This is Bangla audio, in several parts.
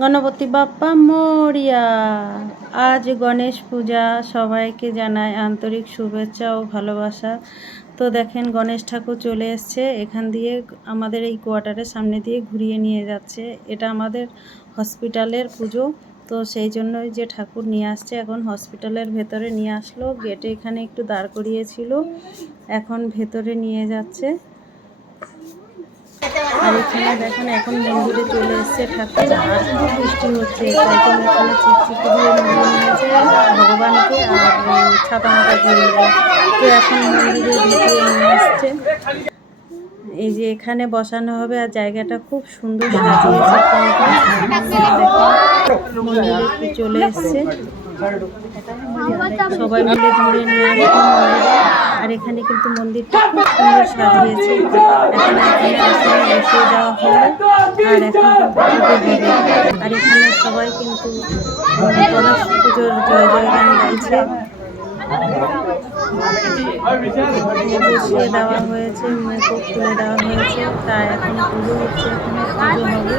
গণপতি বাপ্পা মোরিয়া। আজ গণেশ পূজা, সবাইকে জানাই আন্তরিক শুভেচ্ছা ও ভালোবাসা। তো দেখেন গণেশ ঠাকুর চলে এসছে, এখান দিয়ে আমাদের এই কোয়ার্টারের সামনে দিয়ে ঘুরিয়ে নিয়ে যাচ্ছে। এটা আমাদের হসপিটালের পুজো, তো সেই জন্যই যে ঠাকুর নিয়ে আসছে। এখন হসপিটালের ভেতরে নিয়ে আসলো, গেটে এখানে একটু দাঁড় করিয়েছিল, এখন ভেতরে নিয়ে যাচ্ছে। আর এখানে দেখেন এখন মন্দিরে চলে এসছে ঠাকুর, আর খুব বৃষ্টি হচ্ছে, তাই জন্য এখানে চিকচিকি দিয়ে নিয়ে নিয়েছে ভগবানকে আর ছাতা মাথা দিয়ে নিল। তো এখন মন্দিরে ঢুকিয়ে নিয়ে আসছে, এই যে এখানে বসানো হবে। আর জায়গাটা খুব সুন্দর সাজিয়েছে, মন্দিরে চলে এসছে, সবাই মিলে ধরে নিয়ে আসবে মন্দিরে। আর এখানে কিন্তু মন্দিরটা খুব সুন্দর সাজিয়েছে, এখন এখানে আসলে বসিয়ে দেওয়া হলো, আর এখন পুজো হবে। আর এখানে সবাই কিন্তু গণেশ পুজোর জয় জয়গান গাইছে। বসিয়ে দেওয়া হয়েছে, মুখোশ খুলে দেওয়া হয়েছে, তাই এখন পুজো হচ্ছে, এখানে পুজো হবে,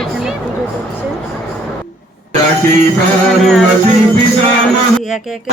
এখানে পুজো করছে। একে একে